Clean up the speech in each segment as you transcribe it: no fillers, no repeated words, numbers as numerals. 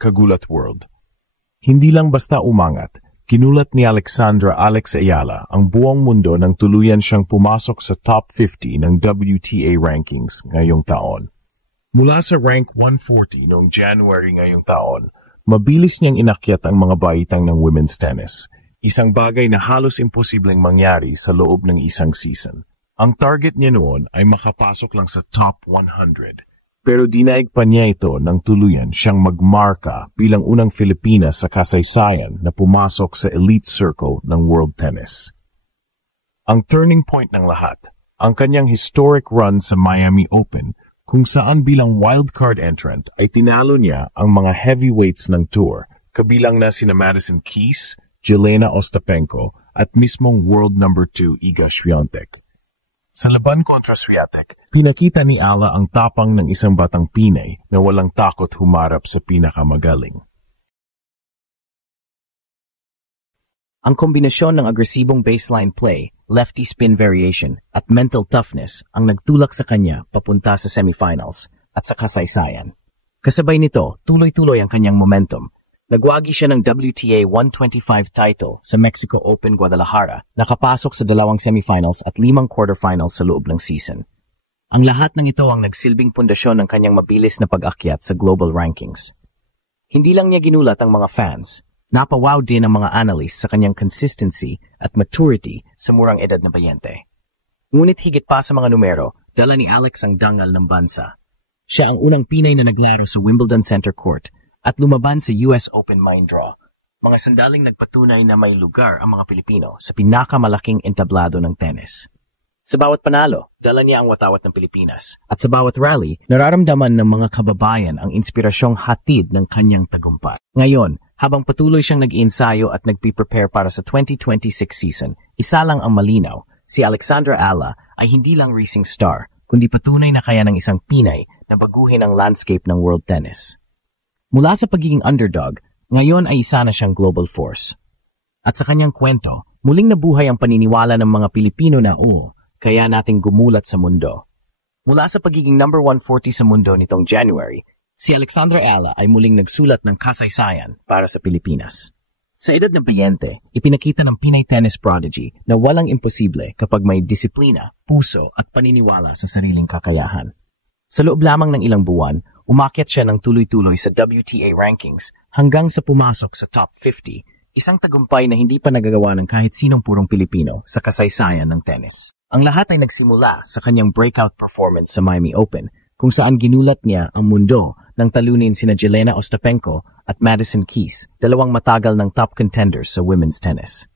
Kagulat World. Hindi lang basta umangat, kinulat ni Alexandra Alex Ayala ang buong mundo nang tuluyan siyang pumasok sa top 50 ng WTA rankings ngayong taon. Mula sa rank 140 noong January ngayong taon, mabilis niyang inakyat ang mga baitang ng women's tennis, isang bagay na halos imposibleng mangyari sa loob ng isang season. Ang target niya noon ay makapasok lang sa top 100. Pero dinaig pa niya ito nang tuluyan siyang magmarka bilang unang Filipina sa kasaysayan na pumasok sa elite circle ng world tennis. Ang turning point ng lahat, ang kanyang historic run sa Miami Open, kung saan bilang wildcard entrant ay tinalo niya ang mga heavyweights ng tour, kabilang na sina Madison Keys, Jelena Ostapenko at mismong world number 2 Iga Swiatek. Sa laban kontra Swiatek, pinakita ni Ala ang tapang ng isang batang Pinay na walang takot humarap sa pinakamagaling. Ang kombinasyon ng agresibong baseline play, lefty spin variation at mental toughness ang nagtulak sa kanya papunta sa semifinals at sa kasaysayan. Kasabay nito, tuloy-tuloy ang kanyang momentum. Nagwagi siya ng WTA 125 title sa Mexico Open Guadalajara, nakapasok sa 2 semifinals at 5 quarterfinals sa loob ng season. Ang lahat ng ito ang nagsilbing pundasyon ng kanyang mabilis na pag-akyat sa global rankings. Hindi lang niya ginulat ang mga fans, napawaw din ang mga analysts sa kanyang consistency at maturity sa murang edad na 20. Ngunit higit pa sa mga numero, dala ni Alex ang dangal ng bansa. Siya ang unang Pinay na naglaro sa Wimbledon Center Court at lumaban sa US Open Mind Draw, mga sandaling nagpatunay na may lugar ang mga Pilipino sa pinakamalaking entablado ng tennis. Sa bawat panalo, dala niya ang watawat ng Pilipinas, at sa bawat rally, nararamdaman ng mga kababayan ang inspirasyong hatid ng kanyang tagumpay. Ngayon, habang patuloy siyang nag-iensayo at nagpiprepare para sa 2026 season, isa lang ang malinaw, si Alexandra Ala ay hindi lang racing star, kundi patunay na kaya ng isang Pinay na baguhin ang landscape ng world tennis. Mula sa pagiging underdog, ngayon ay isa na siyang global force. At sa kanyang kwento, muling nabuhay ang paniniwala ng mga Pilipino na kaya nating gumulat sa mundo. Mula sa pagiging number 140 sa mundo nitong January, si Alexandra Ala ay muling nagsulat ng kasaysayan para sa Pilipinas. Sa edad ng 20, ipinakita ng Pinay tennis prodigy na walang imposible kapag may disiplina, puso at paniniwala sa sariling kakayahan. Sa loob lamang ng ilang buwan, umakyat siya ng tuloy-tuloy sa WTA rankings hanggang sa pumasok sa top 50, isang tagumpay na hindi pa nagagawa ng kahit sinong purong Pilipino sa kasaysayan ng tennis. Ang lahat ay nagsimula sa kanyang breakout performance sa Miami Open, kung saan ginulat niya ang mundo nang talunin sina Jelena Ostapenko at Madison Keys, dalawang matagal ng top contenders sa women's tennis.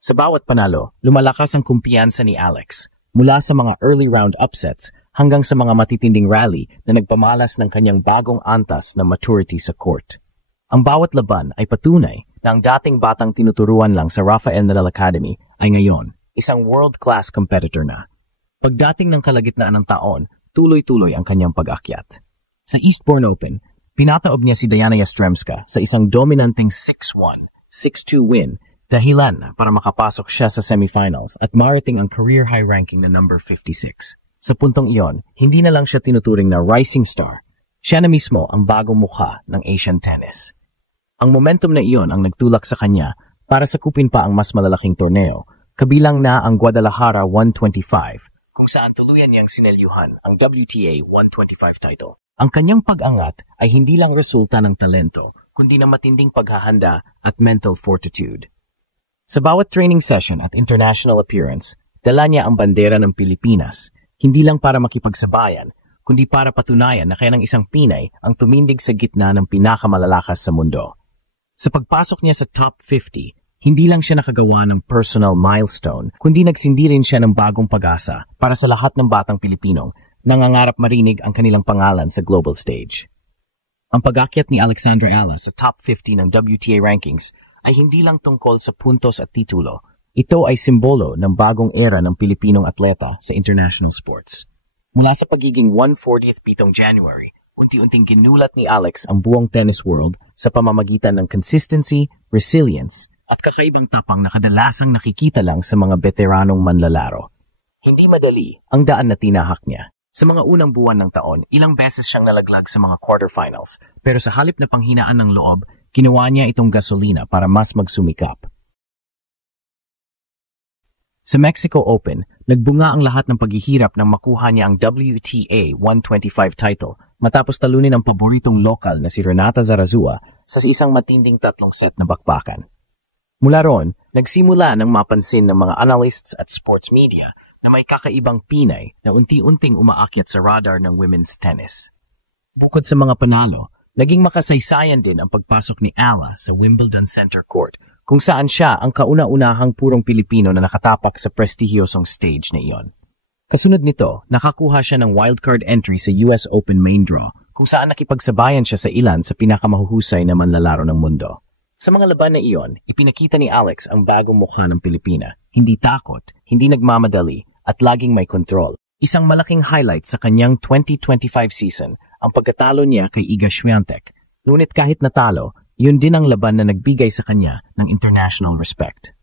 Sa bawat panalo, lumalakas ang kumpiyansa ni Alex, mula sa mga early round upsets hanggang sa mga matitinding rally na nagpamalas ng kanyang bagong antas na maturity sa court. Ang bawat laban ay patunay na ang dating batang tinuturuan lang sa Rafael Nadal Academy ay ngayon isang world-class competitor na. Pagdating ng kalagitnaan ng taon, tuloy-tuloy ang kanyang pag-akyat. Sa Eastbourne Open, pinataob niya si Diana Yastremska sa isang dominanteng 6-1, 6-2 win, dahilan para makapasok siya sa semifinals at marating ang career high ranking na number 56. Sa puntong iyon, hindi na lang siya tinuturing na rising star. Siya na mismo ang bagong mukha ng Asian tennis. Ang momentum na iyon ang nagtulak sa kanya para sakupin pa ang mas malalaking torneo, kabilang na ang Guadalajara 125, kung saan tuluyan niyang sinelyuhan ang WTA 125 title. Ang kanyang pag-angat ay hindi lang resulta ng talento, kundi ng matinding paghahanda at mental fortitude. Sa bawat training session at international appearance, dala niya ang bandera ng Pilipinas, hindi lang para makipagsabayan, kundi para patunayan na kaya ng isang Pinay ang tumindig sa gitna ng pinakamalalakas sa mundo. Sa pagpasok niya sa top 50, hindi lang siya nakagawa ng personal milestone, kundi nagsindi rin siya ng bagong pag-asa para sa lahat ng batang Pilipinong nangangarap marinig ang kanilang pangalan sa global stage. Ang pag-akyat ni Alexandra Ala sa top 50 ng WTA rankings ay hindi lang tungkol sa puntos at titulo. Ito ay simbolo ng bagong era ng Pilipinong atleta sa international sports. Mula sa pagiging 140th pitong January, unti-unting ginulat ni Alex ang buong tennis world sa pamamagitan ng consistency, resilience, at kakaibang tapang na kadalasang nakikita lang sa mga veteranong manlalaro. Hindi madali ang daan na tinahak niya. Sa mga unang buwan ng taon, ilang beses siyang nalaglag sa mga quarterfinals, pero sa halip na panghinaan ng loob, ginawa niya itong gasolina para mas magsumikap. Sa Mexico Open, nagbunga ang lahat ng paghihirap nang makuha niya ang WTA 125 title matapos talunin ang paboritong lokal na si Renata Zarazua sa isang matinding 3 set na bakbakan. Mula roon, nagsimula ng mapansin ng mga analysts at sports media na may kakaibang Pinay na unti-unting umaakyat sa radar ng women's tennis. Bukod sa mga panalo, naging makasaysayan din ang pagpasok ni Ala sa Wimbledon Center Court, kung saan siya ang kauna-unahang purong Pilipino na nakatapak sa prestihiyosong stage na iyon. Kasunod nito, nakakuha siya ng wildcard entry sa US Open main draw, kung saan nakipagsabayan siya sa ilan sa pinakamahuhusay na manlalaro ng mundo. Sa mga laban na iyon, ipinakita ni Alex ang bagong mukha ng Pilipina, hindi takot, hindi nagmamadali, at laging may kontrol. Isang malaking highlight sa kanyang 2025 season ang pagkatalo niya kay Iga Swiatek. Ngunit kahit natalo, yun din ang laban na nagbigay sa kanya ng international respect.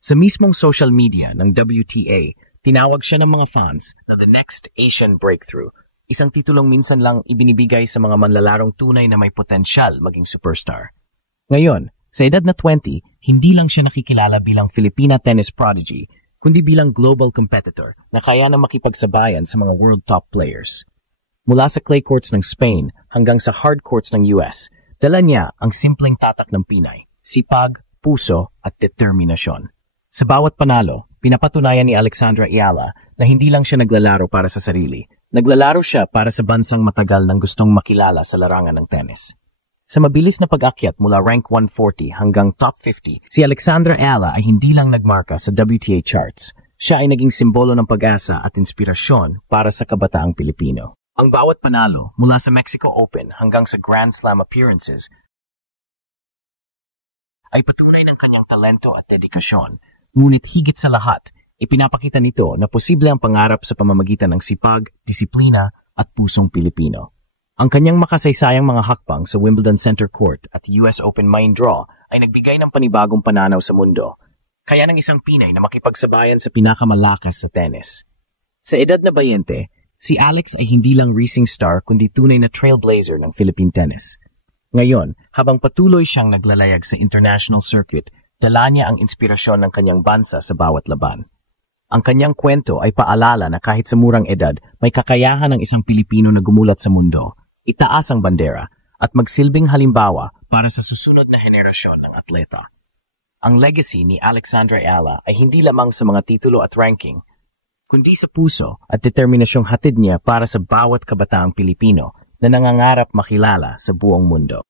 Sa mismong social media ng WTA, tinawag siya ng mga fans na the next Asian breakthrough, isang titulong minsan lang ibinibigay sa mga manlalarong tunay na may potensyal maging superstar. Ngayon, sa edad na 20, hindi lang siya nakikilala bilang Filipina tennis prodigy, kundi bilang global competitor na kaya na makipagsabayan sa mga world top players. Mula sa clay courts ng Spain hanggang sa hard courts ng US, dala niya ang simpleng tatak ng Pinay, sipag, puso at determinasyon. Sa bawat panalo, pinapatunayan ni Alexandra Ayala na hindi lang siya naglalaro para sa sarili. Naglalaro siya para sa bansang matagal nang gustong makilala sa larangan ng tennis. Sa mabilis na pag-akyat mula rank 140 hanggang top 50, si Alexandra Ayala ay hindi lang nagmarka sa WTA charts. Siya ay naging simbolo ng pag-asa at inspirasyon para sa kabataang Pilipino. Ang bawat panalo mula sa Mexico Open hanggang sa Grand Slam appearances ay patunay ng kanyang talento at dedikasyon. Ngunit higit sa lahat, ipinapakita nito na posible ang pangarap sa pamamagitan ng sipag, disiplina at pusong Pilipino. Ang kanyang makasaysayang mga hakbang sa Wimbledon Center Court at US Open main draw ay nagbigay ng panibagong pananaw sa mundo. Kaya ng isang Pinay na makipagsabayan sa pinakamalakas sa tennis. Sa edad na 20, si Alex ay hindi lang racing star kundi tunay na trailblazer ng Philippine tennis. Ngayon, habang patuloy siyang naglalayag sa international circuit, dala niya ang inspirasyon ng kanyang bansa sa bawat laban. Ang kanyang kwento ay paalala na kahit sa murang edad, may kakayahan ng isang Pilipino na gumulat sa mundo, itaas ang bandera, at magsilbing halimbawa para sa susunod na henerasyon ng atleta. Ang legacy ni Alexandra Ayala ay hindi lamang sa mga titulo at ranking, kundi sa puso at determinasyong hatid niya para sa bawat kabataang Pilipino na nangangarap makilala sa buong mundo.